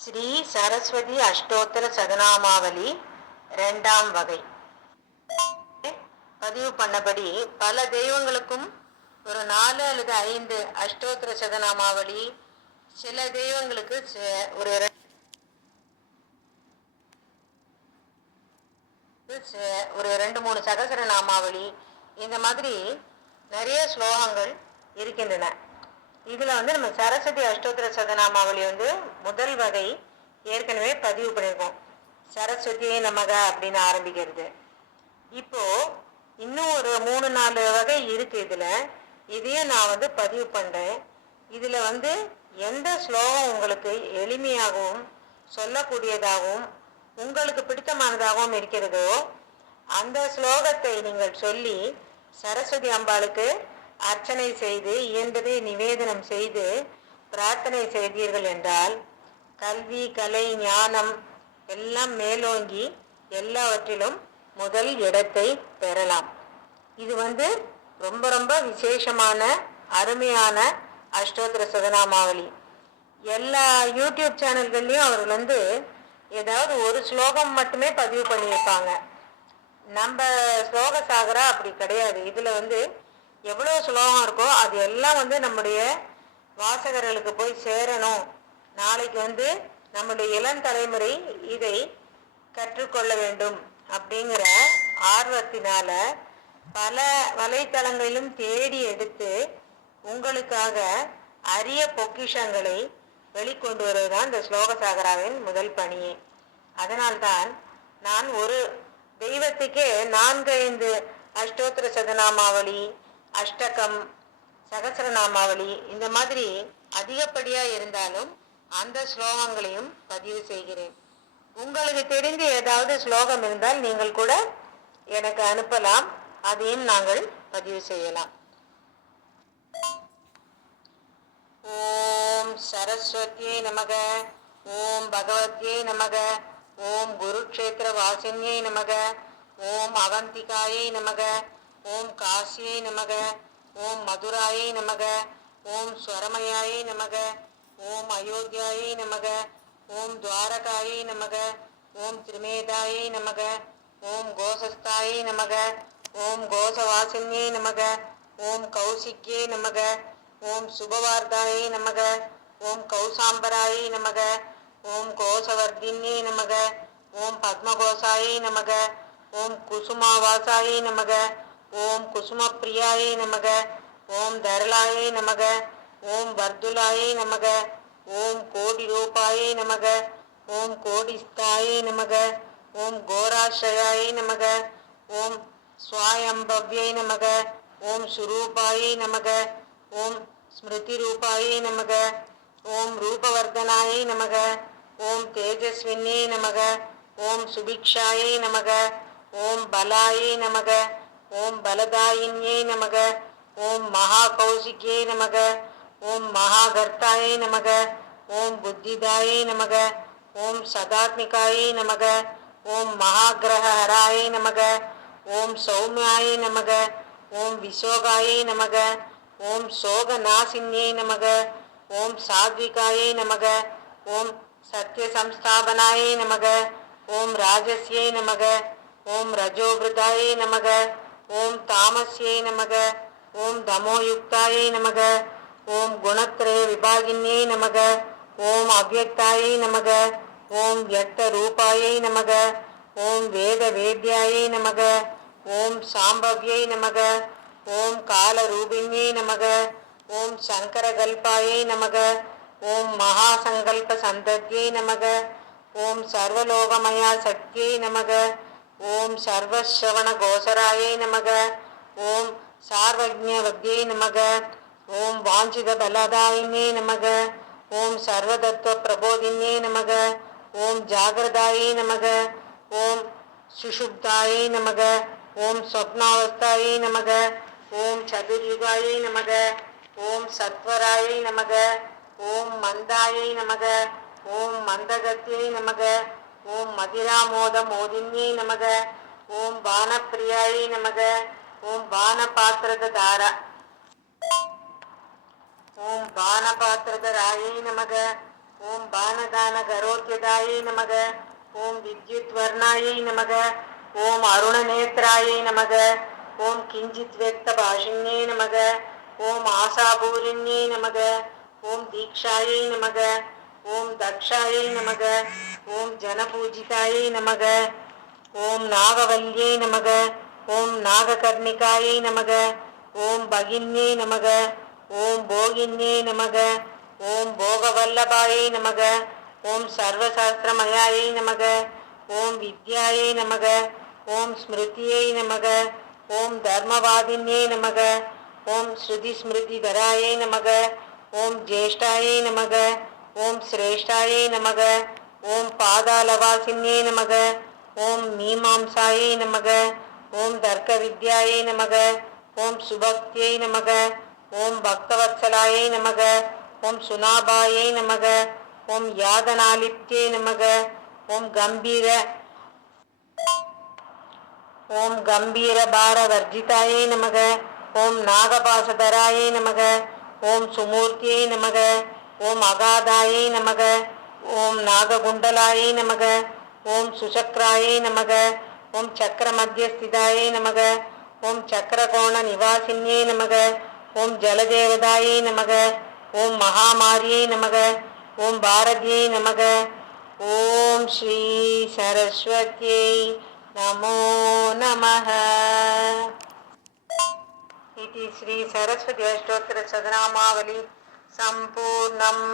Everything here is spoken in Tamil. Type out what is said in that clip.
ஸ்ரீ சரஸ்வதி அஷ்டோத்தர சதனாமாவளி ரெண்டாம் வகை. பதிவு பண்ணபடி பல தெய்வங்களுக்கும் ஒரு நாலு அல்லது ஐந்து அஷ்டோத்தர சதனாமாவளி சில தெய்வங்களுக்கு ச- ஒரு ஒரு ரெண்டு மூணு சகசர நாமாவளி இந்த மாதிரி நிறைய ஸ்லோகங்கள் இருக்கின்றன. இதில் வந்து நம்ம சரஸ்வதி அஷ்டோத்திர சதநாமாவளி வந்து முதல் வகை ஏற்கனவே பதிவு பண்ணியிருக்கோம். சரஸ்வதியை நமக அப்படின்னு ஆரம்பிக்கிறது. இப்போ இன்னும் ஒரு மூணு நாலு வகை இருக்கு இதில். இதையும் நான் வந்து பதிவு பண்ணுறேன் இதில் வந்து எந்த ஸ்லோகம் உங்களுக்கு எளிமையாகவும் சொல்லக்கூடியதாகவும் உங்களுக்கு பிடித்தமானதாகவும் இருக்கிறதோ அந்த ஸ்லோகத்தை நீங்கள் சொல்லி சரஸ்வதி அம்பாளுக்கு அர்ச்சனை செய்து இயன்றதை நிவேதனம் செய்து பிரார்த்தனை செய்தீர்கள் என்றால் கல்வி கலை ஞானம் எல்லாம் மேலோங்கி எல்லாவற்றிலும் முதல் இடத்தை பெறலாம். இது வந்து ரொம்ப ரொம்ப விசேஷமான அருமையான அஷ்டோத்திர சுதனாமாவளி எல்லா யூடியூப் சேனல்கள்லையும் அவர்கள் வந்து ஏதாவது ஒரு ஸ்லோகம் மட்டுமே பதிவு பண்ணியிருப்பாங்க. நம்ம ஸ்லோக சாகரா அப்படி கிடையாது. இதில் வந்து எவ்வளோ சுலோகம் இருக்கோ அது எல்லாம் வந்து நம்முடைய வாசகர்களுக்கு போய் சேரணும். நாளைக்கு வந்து நம்முடைய இளம் தலைமுறை இதை கற்றுக்கொள்ள வேண்டும் அப்படிங்கிற ஆர்வத்தினால பல வலைத்தளங்களிலும் தேடி எடுத்து உங்களுக்காக அரிய பொக்கிஷங்களை வெளிக்கொண்டு வருவதுதான் இந்த ஸ்லோக சாகராவின் முதல் பணியே அதனால்தான் நான் ஒரு தெய்வத்துக்கே நான்கு ஐந்து அஷ்டோத்திர சதனாமாவளி அஷ்டகம் சகசரநாமாவளி இந்த மாதிரி அதிகப்படியா இருந்தாலும் அந்த ஸ்லோகங்களையும் பதிவு செய்கிறேன். உங்களுக்கு தெரிந்து ஏதாவது ஸ்லோகம் இருந்தால் நீங்கள் கூட எனக்கு அனுப்பலாம். அதையும் நாங்கள் பதிவு செய்யலாம். ஓம் சரஸ்வதியை நமக. ஓம் பகவத்யை நமக. ஓம் குருக்ஷேத்திர வாசின்யை நமக. ஓம் அவந்திகாயை நமக. ஓம் காசியை நமக ஓம் மதுராயை நமக ஓம் ஸ்வரமயாயை நமக ஓம் அயோத்தியாயை நமக ஓம் துவாரகாயை நமக ஓம் திருமேதாயை நமக ஓம் கோசஸ்தாயை நமக ஓம் கோசவாசின்யை நமக ஓம் கௌசிக்யே நமக ஓம் சுபவார்தாயை நமக ஓம் கௌசாம்பராயை நமக ஓம் கோசவர்தின்யே நமக ஓம் பத்மகோசாயை நமக ஓம் குசுமாவாசாயை நமக ஓம் குசுமப்பிரியாயை நமக ஓம் தரளாயை நமக ஓம் வர்துலாயை நமக ஓம் கோடி ரூபாயை நமக ஓம் கோடிஸ்தாயை நமக ஓம் கோராஷயாயை நமக ஓம் சுவாயம்பவ்யை நமக ஓம் சுரூபாயை நமக ஓம் ஸ்மிருதி ரூபாயை நமக ஓம் ரூபவர்தனாயை நமக ஓம் தேஜஸ்வின்யே நமக ஓம் சுபிக்ஷாயை நமக ஓம் பலாயை நமக ஓம் பலதாயின்யே நமக ஓம் மகா மகாகௌசிக்யே நமக ஓம் மகாகர்த்தாயை நமக ஓம் புத்திதாயை நமக ஓம் சதாத்மிகாயை நமக ஓம் மகாகிரகஹராயை நமக ஓம் சௌமியாயை நமக ஓம் விசோகாயை நமக ஓம் சோகநாசின்யை நமக ஓம் சாத்விகாயை நமக ஓம் சத்யசம்ஸ்தாபனாயை நமக ஓம் ராஜஸ்யை நமக ஓம் ரஜோபிருதாயை நமக ஓம் தாமஸ்யை நமக ஓம் தமோயுக்தாயை நமக ஓம் குணத்ரய விபாகினியை நமக ஓம் அவ்வக்தாயை நமக ஓம் வியக்த ரூபாயை நமக ஓம் வேத வேத்யாயை நமக ஓம் சாம்பவ்யை நமக ஓம் காலரூபிண்யை நமக ஓம் சங்கரகல்பாயை நமக ஓம் மகாசங்கல்ப சந்தத்யை நமக ஓம் சர்வலோகமயா சக்தியை நமக ஓம் சர்வஸ்ரவண கோசராயை நமக ஓம் சார்வஜ்ஞவத்யை நமக ஓம் வாஞ்சித பலதாயினே நமக ஓம் சர்வதத்துவ பிரபோதினே நமக ஓம் ஜாகிரதாயை நமக ஓம் சுஷுப்தாயை நமக ஓம் ஸ்வப்னாவஸ்தாயை நமக ஓம் சதுர்யுகாயை நமக ஓம் சத்வராயை நமக ஓம் மந்தாயை நமக ஓம் மந்தகத்தியை நமக ஓம் மதிராமோத மோதின்யை நமக. ஓம் பானப்பிரியாயை நமக. ஓம் பானபாத்திரத தாரா ஓம் பானபாத்திரத ராயை நமக. ஓம் பானதான கரோக்கியதாயை நமக. ஓம் வித்யுத் வர்ணாயை நமக. ஓம் அருண நேத்ராயை நமக. ஓம் கிஞ்சித் வேத்த பாஷின்யே நமக. ஓம் ஆசாபூரிண்யே நமக. ஓம் தீக்ஷாயை நமக. ஓம் தக்ஷாயை நமக ஓம் ஜனபூஜிதாயை நமக ஓம் நாகவல்யை நமக ஓம் நாககர்ணிகாயை நமக ஓம் பகின்யை நமக ஓம் போகின்யை நமக ஓம் போகவல்லபாயை நமக ஓம் சர்வசாஸ்திரமயாயை நமக ஓம் வித்யாயை நமக ஓம் ஸ்மிருதியை நமக ஓம் தர்மவாதின்யை நமக ஓம் ஸ்ருதி ஸ்மிருதிதராயை நமக ஓம் ஜேஷ்டாயை நமக ஓம் சிரேஷ்டாயை நமக ஓம் பாதாளவாசின்யே நமக ஓம் மீமாம்சாயை நமக ஓம் தர்க்க வித்யாயை நமக ஓம் சுபக்தியை நமக ஓம் பக்தவத்சலாயை நமக ஓம் சுனாபாயை நமக ஓம் யாதனாலிப்தியை நமக ஓம் கம்பீர ஓம் கம்பீர பார வர்ஜிதாயை நமக ஓம் நாகபாசதராயை நமக ஓம் சுமூர்த்தியை நமக ஓம் அகாதாயை நமக ஓம் நாககுண்டலாயை நமக ஓம் சுசக்ராயை நமக ஓம் சக்கர மத்தியஸ்திதாயை நமக ஓம் சக்கரகோண நிவாசின்யே நமக ஓம் ஜலதேவதாயை நமக ஓம் மகாமாரியை நமக ஓம் பாரதியை நமக ஓம் ஸ்ரீ சரஸ்வத்யை நமோ நமः इति श्री सरस्वती अष्टोत्तर सदनामावली सम्पूर्णम्